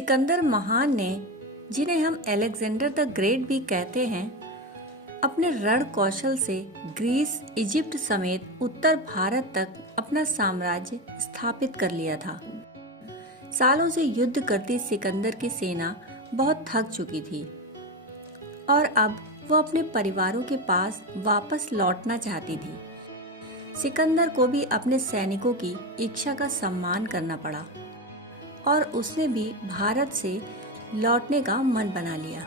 सिकंदर महान ने, जिन्हें हम अलेक्जेंडर द ग्रेट भी कहते हैं, अपने रण कौशल से ग्रीस, इजिप्ट समेत उत्तर भारत तक अपना साम्राज्य स्थापित कर लिया था। सालों से युद्ध करती सिकंदर की सेना बहुत थक चुकी थी और अब वो अपने परिवारों के पास वापस लौटना चाहती थी। सिकंदर को भी अपने सैनिकों की इच्छा का सम्मान करना पड़ा और उसने भी भारत से लौटने का मन बना लिया।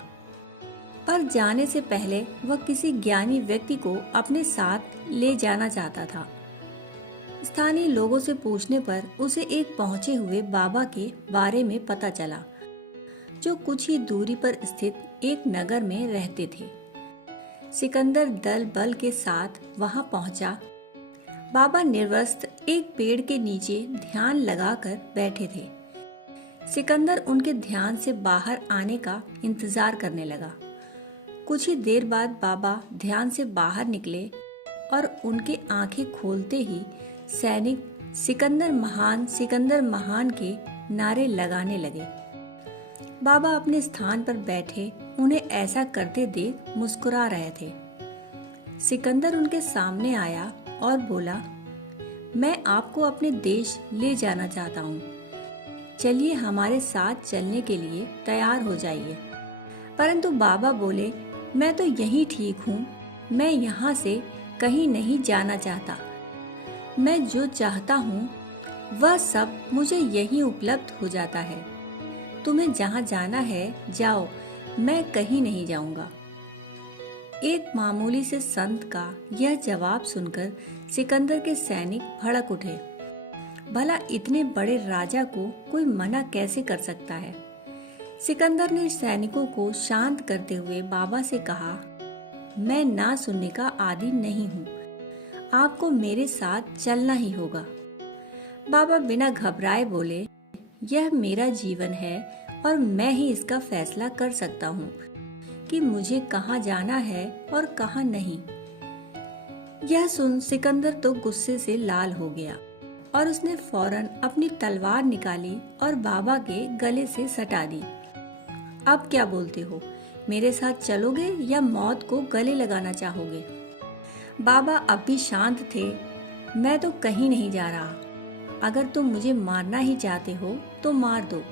पर जाने से पहले वह किसी ज्ञानी व्यक्ति को अपने साथ ले जाना चाहता था। स्थानीय लोगों से पूछने पर उसे एक पहुंचे हुए बाबा के बारे में पता चला, जो कुछ ही दूरी पर स्थित एक नगर में रहते थे। सिकंदर दल बल के साथ वहां पहुंचा। बाबा निर्वस्त्र एक पेड़ के नीचे ध्यान लगाकर बैठे थे। सिकंदर उनके ध्यान से बाहर आने का इंतजार करने लगा। कुछ ही देर बाद बाबा ध्यान से बाहर निकले और उनके आंखें खोलते ही सैनिक सिकंदर महान के नारे लगाने लगे। बाबा अपने स्थान पर बैठे उन्हें ऐसा करते देख मुस्कुरा रहे थे। सिकंदर उनके सामने आया और बोला, मैं आपको अपने देश ले जाना चाहता हूँ। चलिए हमारे साथ चलने के लिए तैयार हो जाइए। परंतु बाबा बोले, मैं तो यहीं ठीक हूँ, मैं यहाँ से कहीं नहीं जाना चाहता। मैं जो चाहता हूँ वह सब मुझे यहीं उपलब्ध हो जाता है। तुम्हें जहाँ जाना है जाओ, मैं कहीं नहीं जाऊँगा। एक मामूली से संत का यह जवाब सुनकर सिकंदर के सैनिक भड़क उठे। भला इतने बड़े राजा को कोई मना कैसे कर सकता है। सिकंदर ने सैनिकों को शांत करते हुए बाबा से कहा, मैं ना सुनने का आदी नहीं हूँ, आपको मेरे साथ चलना ही होगा। बाबा बिना घबराए बोले, यह मेरा जीवन है और मैं ही इसका फैसला कर सकता हूँ कि मुझे कहाँ जाना है और कहाँ नहीं। यह सुन सिकंदर तो गुस्से से लाल हो गया और उसने फौरन अपनी तलवार निकाली और बाबा के गले से सटा दी। अब क्या बोलते हो, मेरे साथ चलोगे या मौत को गले लगाना चाहोगे? बाबा अब भी शांत थे। मैं तो कहीं नहीं जा रहा। अगर तुम मुझे मारना ही चाहते हो तो मार दो,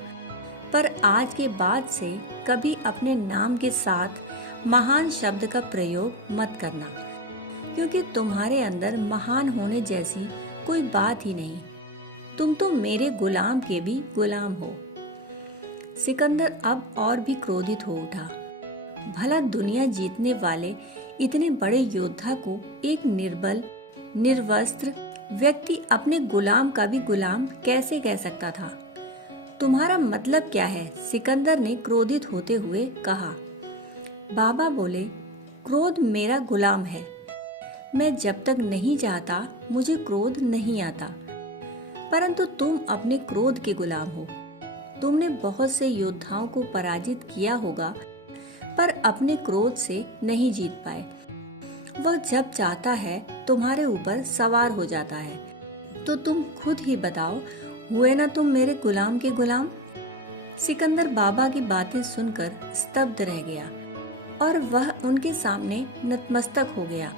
पर आज के बाद से कभी अपने नाम के साथ महान शब्द का प्रयोग मत करना, क्योंकि तुम्हारे अंदर महान होने जैसी कोई बात ही नहीं। तुम तो मेरे गुलाम के भी गुलाम हो। सिकंदर अब और भी क्रोधित हो उठा। भला दुनिया जीतने वाले इतने बड़े योद्धा को एक निर्बल, निर्वस्त्र व्यक्ति अपने गुलाम का भी गुलाम कैसे कह सकता था? तुम्हारा मतलब क्या है? सिकंदर ने क्रोधित होते हुए कहा। बाबा बोले, क्रोध मेरा गुलाम है। मैं जब तक नहीं चाहता मुझे क्रोध नहीं आता। परंतु तुम अपने क्रोध के गुलाम हो। तुमने बहुत से योद्धाओं को पराजित किया होगा, पर अपने क्रोध से नहीं जीत पाए। वह जब चाहता है तुम्हारे ऊपर सवार हो जाता है। तो तुम खुद ही बताओ, हुए ना तुम मेरे गुलाम के गुलाम? सिकंदर बाबा की बातें सुनकर स्तब्ध रह गया और वह उनके सामने नतमस्तक हो गया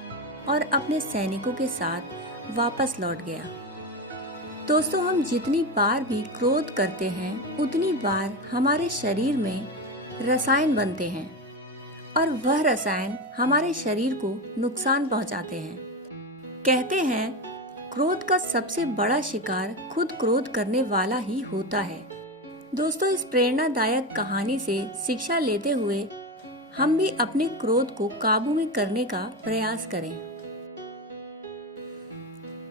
और अपने सैनिकों के साथ वापस लौट गया। दोस्तों, हम जितनी बार भी क्रोध करते हैं उतनी बार हमारे शरीर में रसायन बनते हैं और वह रसायन हमारे शरीर को नुकसान पहुंचाते हैं। कहते हैं, क्रोध का सबसे बड़ा शिकार खुद क्रोध करने वाला ही होता है। दोस्तों, इस प्रेरणादायक कहानी से शिक्षा लेते हुए हम भी अपने क्रोध को काबू में करने का प्रयास करें।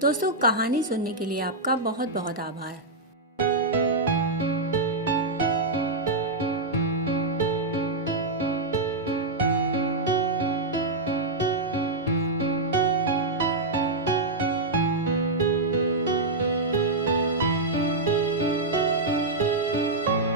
दोस्तों, कहानी सुनने के लिए आपका बहुत बहुत आभार।